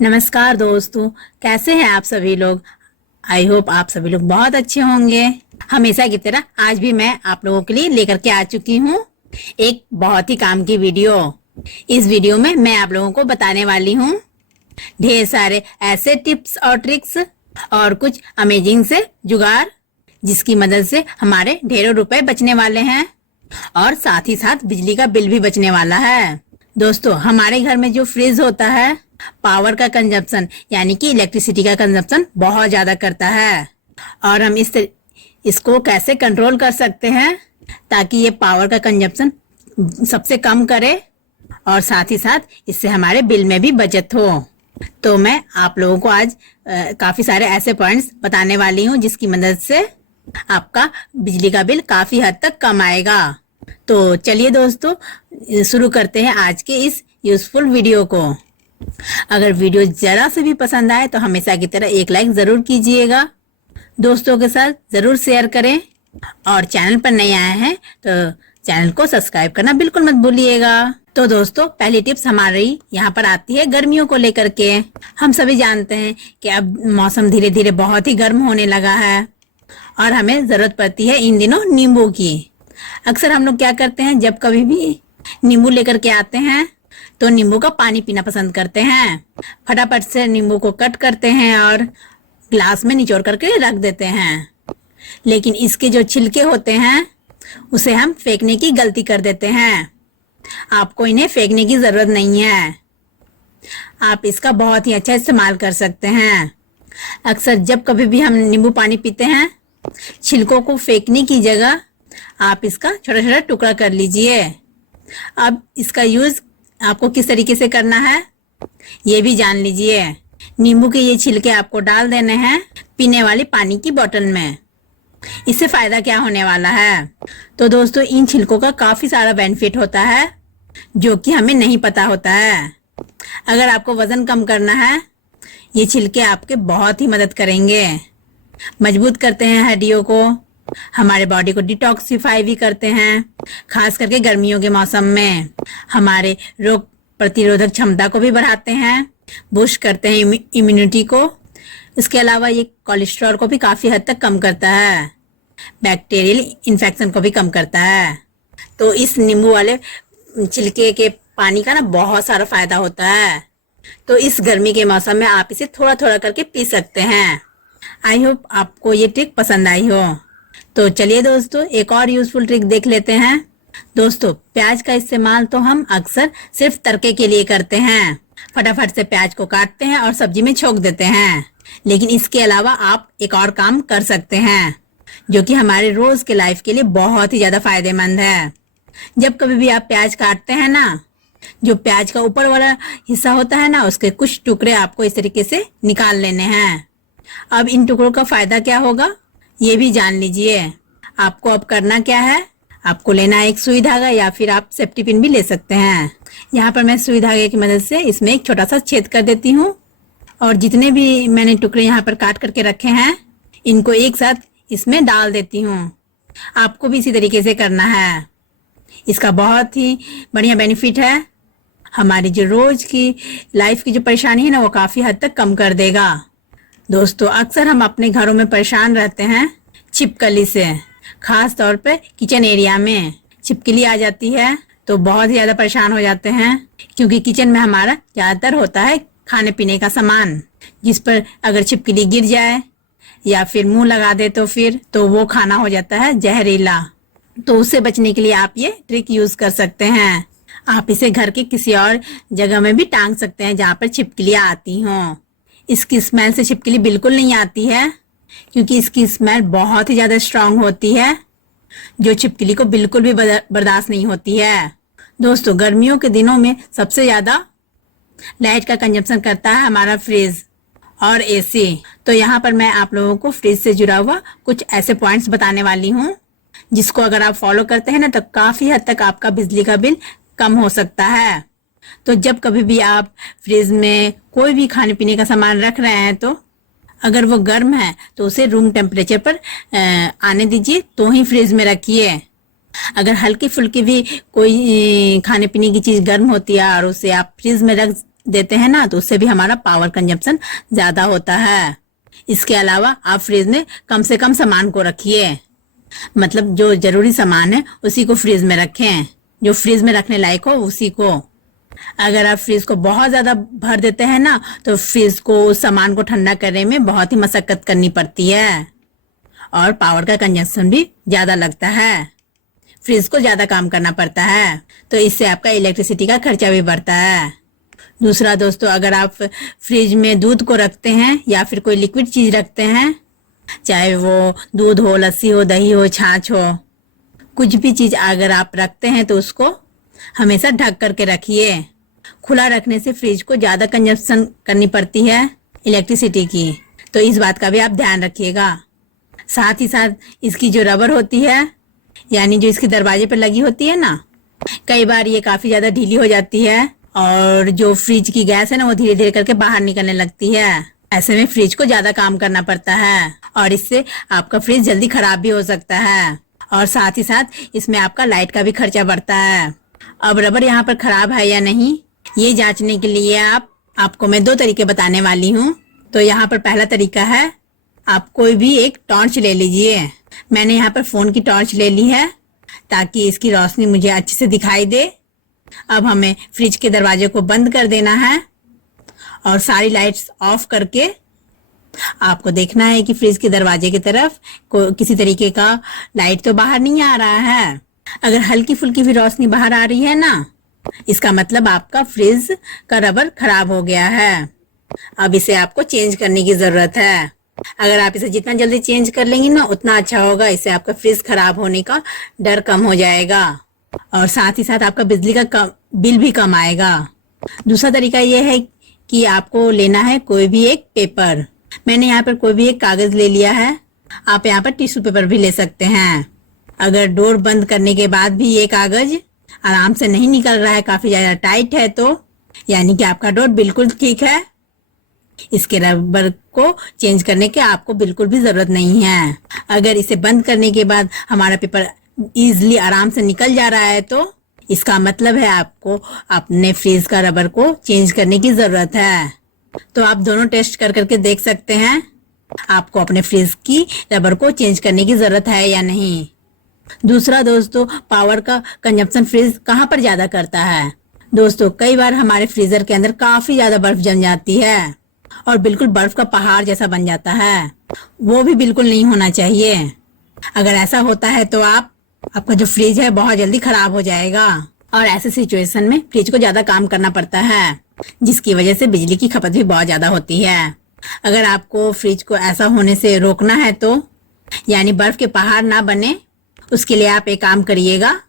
नमस्कार दोस्तों, कैसे हैं आप सभी लोग। आई होप आप सभी लोग बहुत अच्छे होंगे। हमेशा की तरह आज भी मैं आप लोगों के लिए लेकर के आ चुकी हूँ एक बहुत ही काम की वीडियो। इस वीडियो में मैं आप लोगों को बताने वाली हूँ ढेर सारे ऐसे टिप्स और ट्रिक्स और कुछ अमेजिंग से जुगाड़ जिसकी मदद से हमारे ढेरों रुपए बचने वाले हैं और साथ ही साथ बिजली का बिल भी बचने वाला है। दोस्तों, हमारे घर में जो फ्रिज होता है पावर का कंजप्शन यानी कि इलेक्ट्रिसिटी का कंजप्शन बहुत ज्यादा करता है और हम इसको कैसे कंट्रोल कर सकते हैं ताकि ये पावर का कंजप्शन सबसे कम करे और साथ ही साथ इससे हमारे बिल में भी बचत हो। तो मैं आप लोगों को आज काफी सारे ऐसे पॉइंट्स बताने वाली हूँ जिसकी मदद से आपका बिजली का बिल काफी हद तक कम आएगा। तो चलिए दोस्तों, शुरू करते हैं आज के इस यूजफुल वीडियो को। अगर वीडियो जरा से भी पसंद आए तो हमेशा की तरह एक लाइक जरूर कीजिएगा, दोस्तों के साथ जरूर शेयर करें और चैनल पर नए आए हैं तो चैनल को सब्सक्राइब करना बिल्कुल मत भूलिएगा। तो दोस्तों, पहली टिप्स हमारी यहाँ पर आती है गर्मियों को लेकर के। हम सभी जानते हैं कि अब मौसम धीरे धीरे बहुत ही गर्म होने लगा है और हमें जरूरत पड़ती है इन दिनों नींबू की। अक्सर हम लोग क्या करते हैं, जब कभी भी नींबू लेकर के आते हैं तो नींबू का पानी पीना पसंद करते हैं। फटाफट से नींबू को कट करते हैं और ग्लास में निचोड़ करके रख देते हैं, लेकिन इसके जो छिलके होते हैं उसे हम फेंकने की गलती कर देते हैं। आपको इन्हें फेंकने की जरूरत नहीं है, आप इसका बहुत ही अच्छा इस्तेमाल कर सकते हैं। अक्सर जब कभी भी हम नींबू पानी पीते हैं, छिलकों को फेंकने की जगह आप इसका छोटा छोटा टुकड़ा कर लीजिए। अब इसका यूज आपको किस तरीके से करना है ये भी जान लीजिए। नींबू के ये छिलके आपको डाल देने हैं पीने वाली पानी की बोतल में। इससे फायदा क्या होने वाला है, तो दोस्तों इन छिलकों का काफी सारा बेनिफिट होता है जो कि हमें नहीं पता होता है। अगर आपको वजन कम करना है, ये छिलके आपके बहुत ही मदद करेंगे। मजबूत करते हैं हड्डियों को, हमारे बॉडी को डिटॉक्सिफाई भी करते हैं, खास करके गर्मियों के मौसम में हमारे रोग प्रतिरोधक क्षमता को भी बढ़ाते हैं, बूस्ट करते हैं इम्यूनिटी को। इसके अलावा ये कोलेस्ट्रॉल को भी काफी हद तक कम करता है, बैक्टीरियल इन्फेक्शन को भी कम करता है। तो इस नींबू वाले छिलके के पानी का ना बहुत सारा फायदा होता है। तो इस गर्मी के मौसम में आप इसे थोड़ा थोड़ा करके पी सकते हैं। आई होप आपको ये ट्रिक पसंद आई हो। तो चलिए दोस्तों, एक और यूजफुल ट्रिक देख लेते हैं। दोस्तों, प्याज का इस्तेमाल तो हम अक्सर सिर्फ तड़के के लिए करते हैं। फटाफट से प्याज को काटते हैं और सब्जी में छोक देते हैं, लेकिन इसके अलावा आप एक और काम कर सकते हैं जो कि हमारे रोज के लाइफ के लिए बहुत ही ज्यादा फायदेमंद है। जब कभी भी आप प्याज काटते हैं ना, जो प्याज का ऊपर वाला हिस्सा होता है ना, उसके कुछ टुकड़े आपको इस तरीके से निकाल लेने हैं। अब इन टुकड़ों का फायदा क्या होगा ये भी जान लीजिए। आपको अब करना क्या है, आपको लेना है एक सुई धागा या फिर आप सेफ्टी पिन भी ले सकते हैं। यहाँ पर मैं सुई धागे की मदद से इसमें एक छोटा सा छेद कर देती हूँ और जितने भी मैंने टुकड़े यहाँ पर काट करके रखे हैं इनको एक साथ इसमें डाल देती हूँ। आपको भी इसी तरीके से करना है। इसका बहुत ही बढ़िया बेनिफिट है, हमारी जो रोज की लाइफ की जो परेशानी है ना वो काफी हद तक कम कर देगा। दोस्तों, अक्सर हम अपने घरों में परेशान रहते हैं छिपकली से, खास तौर पे किचन एरिया में छिपकली आ जाती है तो बहुत ज्यादा परेशान हो जाते हैं, क्योंकि किचन में हमारा ज्यादातर होता है खाने पीने का सामान, जिस पर अगर छिपकली गिर जाए या फिर मुंह लगा दे तो वो खाना हो जाता है जहरीला। तो उससे बचने के लिए आप ये ट्रिक यूज कर सकते हैं। आप इसे घर के किसी और जगह में भी टांग सकते हैं जहाँ पर छिपकलियां आती हों। इसकी स्मेल से छिपकली बिल्कुल नहीं आती है, क्योंकि इसकी स्मेल बहुत ही ज्यादा स्ट्रांग होती है जो छिपकली को बिल्कुल भी बर्दाश्त नहीं होती है। दोस्तों, गर्मियों के दिनों में सबसे ज्यादा लाइट का कंजप्शन करता है हमारा फ्रिज और एसी। तो यहाँ पर मैं आप लोगों को फ्रिज से जुड़ा हुआ कुछ ऐसे पॉइंट्स बताने वाली हूँ जिसको अगर आप फॉलो करते हैं ना तो काफी हद तक आपका बिजली का बिल कम हो सकता है। तो जब कभी भी आप फ्रिज में कोई भी खाने पीने का सामान रख रहे हैं तो अगर वो गर्म है तो उसे रूम टेम्परेचर पर आने दीजिए, तो ही फ्रिज में रखिए। अगर हल्की फुल्की भी कोई खाने पीने की चीज गर्म होती है और उसे आप फ्रिज में रख देते हैं ना, तो उससे भी हमारा पावर कंजप्शन ज्यादा होता है। इसके अलावा आप फ्रिज में कम से कम सामान को रखिए, मतलब जो जरूरी सामान है उसी को फ्रिज में रखें, जो फ्रिज में रखने लायक हो उसी को। अगर आप फ्रिज को बहुत ज्यादा भर देते हैं ना, तो फ्रिज को उस सामान को ठंडा करने में बहुत ही मशक्कत करनी पड़ती है और पावर का कंजप्शन भी ज्यादा लगता है, फ्रिज को ज्यादा काम करना पड़ता है, तो इससे आपका इलेक्ट्रिसिटी का खर्चा भी बढ़ता है। दूसरा दोस्तों, अगर आप फ्रिज में दूध को रखते हैं या फिर कोई लिक्विड चीज रखते हैं, चाहे वो दूध हो, लस्सी हो, दही हो, छाछ हो, कुछ भी चीज अगर आप रखते हैं तो उसको हमेशा ढक करके रखिए। खुला रखने से फ्रिज को ज्यादा कंजप्शन करनी पड़ती है इलेक्ट्रिसिटी की, तो इस बात का भी आप ध्यान रखिएगा। साथ ही साथ इसकी जो रबर होती है, यानी जो इसके दरवाजे पर लगी होती है ना, कई बार ये काफी ज्यादा ढीली हो जाती है और जो फ्रिज की गैस है ना वो धीरे धीरे करके बाहर निकलने लगती है। ऐसे में फ्रिज को ज्यादा काम करना पड़ता है और इससे आपका फ्रिज जल्दी खराब भी हो सकता है और साथ ही साथ इसमें आपका लाइट का भी खर्चा बढ़ता है। अब रबर यहाँ पर खराब है या नहीं, ये जांचने के लिए आपको मैं 2 तरीके बताने वाली हूँ। तो यहाँ पर पहला तरीका है, आप कोई भी एक टॉर्च ले लीजिए। मैंने यहाँ पर फोन की टॉर्च ले ली है ताकि इसकी रोशनी मुझे अच्छे से दिखाई दे। अब हमें फ्रिज के दरवाजे को बंद कर देना है और सारी लाइट्स ऑफ करके आपको देखना है कि फ्रिज के दरवाजे की तरफ किसी तरीके का लाइट तो बाहर नहीं आ रहा है। अगर हल्की फुल्की भी रोशनी बाहर आ रही है ना, इसका मतलब आपका फ्रिज का रबर खराब हो गया है। अब इसे आपको चेंज करने की जरूरत है। अगर आप इसे जितना जल्दी चेंज कर लेंगी ना उतना अच्छा होगा, इससे आपका फ्रिज खराब होने का डर कम हो जाएगा और साथ ही साथ आपका बिजली का बिल भी कम आएगा। दूसरा तरीका यह है कि आपको लेना है कोई भी एक पेपर। मैंने यहाँ पर कोई भी एक कागज ले लिया है, आप यहाँ पर टिश्यू पेपर भी ले सकते हैं। अगर डोर बंद करने के बाद भी ये कागज आराम से नहीं निकल रहा है, काफी ज्यादा टाइट है, तो यानी कि आपका डोर बिल्कुल ठीक है, इसके रबर को चेंज करने की आपको बिल्कुल भी जरूरत नहीं है। अगर इसे बंद करने के बाद हमारा पेपर इजीली आराम से निकल जा रहा है तो इसका मतलब है आपको अपने फ्रिज का रबर को चेंज करने की जरूरत है। तो आप दोनों टेस्ट कर करके देख सकते हैं आपको अपने फ्रिज की रबर को चेंज करने की जरूरत है या नहीं। दूसरा दोस्तों, पावर का कंजप्शन फ्रिज कहाँ पर ज्यादा करता है। दोस्तों, कई बार हमारे फ्रीजर के अंदर काफी ज्यादा बर्फ जम जाती है और बिल्कुल बर्फ का पहाड़ जैसा बन जाता है, वो भी बिल्कुल नहीं होना चाहिए। अगर ऐसा होता है तो आपका जो फ्रिज है बहुत जल्दी खराब हो जाएगा और ऐसे सिचुएशन में फ्रिज को ज्यादा काम करना पड़ता है, जिसकी वजह से बिजली की खपत भी बहुत ज्यादा होती है। अगर आपको फ्रिज को ऐसा होने से रोकना है तो यानी बर्फ के पहाड़ ना बने, उसके लिए आप एक काम करिएगा।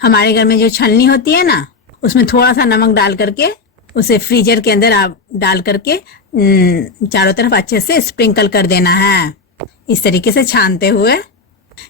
हमारे घर में जो छलनी होती है ना, उसमें थोड़ा सा नमक डाल करके उसे फ्रीजर के अंदर आप डाल करके चारों तरफ अच्छे से स्प्रिंकल कर देना है, इस तरीके से छानते हुए,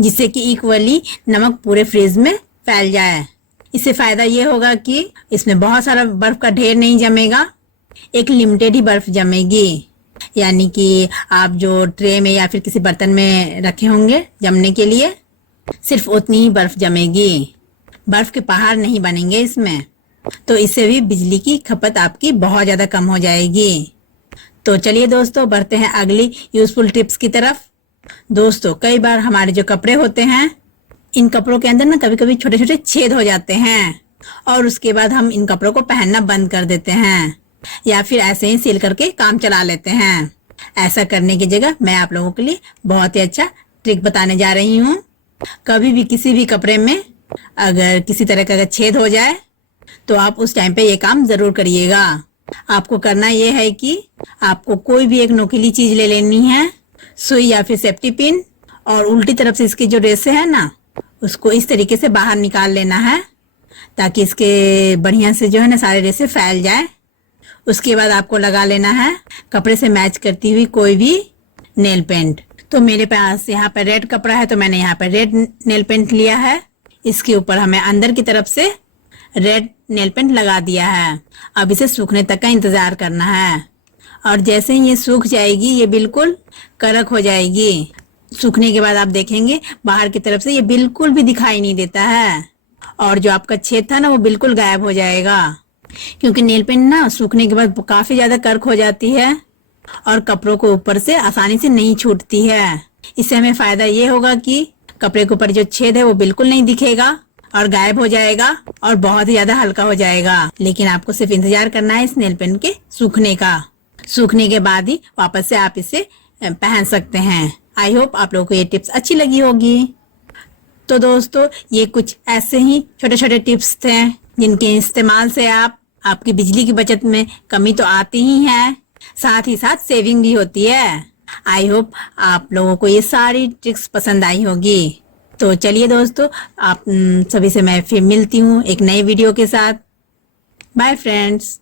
जिससे कि इक्वली नमक पूरे फ्रिज में फैल जाए। इससे फायदा ये होगा कि इसमें बहुत सारा बर्फ का ढेर नहीं जमेगा, एक लिमिटेड ही बर्फ जमेगी। यानी कि आप जो ट्रे में या फिर किसी बर्तन में रखे होंगे जमने के लिए, सिर्फ उतनी ही बर्फ जमेगी, बर्फ के पहाड़ नहीं बनेंगे इसमें। तो इससे भी बिजली की खपत आपकी बहुत ज्यादा कम हो जाएगी। तो चलिए दोस्तों, बढ़ते हैं अगली यूजफुल टिप्स की तरफ। दोस्तों, कई बार हमारे जो कपड़े होते हैं, इन कपड़ों के अंदर ना कभी कभी छोटे छोटे छेद हो जाते हैं और उसके बाद हम इन कपड़ों को पहनना बंद कर देते हैं या फिर ऐसे ही सिल करके काम चला लेते हैं। ऐसा करने की जगह मैं आप लोगों के लिए बहुत ही अच्छा ट्रिक बताने जा रही हूँ। कभी भी किसी भी कपड़े में अगर किसी तरह का छेद हो जाए तो आप उस टाइम पे ये काम जरूर करिएगा। आपको करना ये है कि आपको कोई भी एक नोकीली चीज ले लेनी है, सुई या फिर सेफ्टी पिन, और उल्टी तरफ से इसके जो रेसे है ना, उसको इस तरीके से बाहर निकाल लेना है ताकि इसके बढ़िया से जो है ना सारे रेसे फैल जाए। उसके बाद आपको लगा लेना है कपड़े से मैच करती हुई कोई भी नेल पेंट। तो मेरे पास यहाँ पर रेड कपड़ा है तो मैंने यहाँ पर रेड नेल पेंट लिया है। इसके ऊपर हमें अंदर की तरफ से रेड नेल पेंट लगा दिया है। अब इसे सूखने तक का इंतजार करना है और जैसे ही ये सूख जाएगी ये बिल्कुल कड़क हो जाएगी। सूखने के बाद आप देखेंगे बाहर की तरफ से ये बिल्कुल भी दिखाई नहीं देता है और जो आपका छेद था ना वो बिल्कुल गायब हो जाएगा। क्योंकि नेल पेंट ना सूखने के बाद काफी ज्यादा कर्क हो जाती है और कपड़ों को ऊपर से आसानी से नहीं छूटती है। इससे हमें फायदा ये होगा कि कपड़े के ऊपर जो छेद है वो बिल्कुल नहीं दिखेगा और गायब हो जाएगा और बहुत ही ज्यादा हल्का हो जाएगा। लेकिन आपको सिर्फ इंतजार करना है इस नेल पेंट के सूखने का। सूखने के बाद ही वापस से आप इसे पहन सकते हैं। आई होप आप लोगों को ये टिप्स अच्छी लगी होगी। तो दोस्तों ये कुछ ऐसे ही छोटे छोटे टिप्स थे जिनके इस्तेमाल से आपकी बिजली की बचत में कमी तो आती ही है, साथ ही साथ सेविंग भी होती है। आई होप आप लोगों को ये सारी ट्रिक्स पसंद आई होगी। तो चलिए दोस्तों, आप सभी से मैं फिर मिलती हूँ एक नई वीडियो के साथ। Bye friends.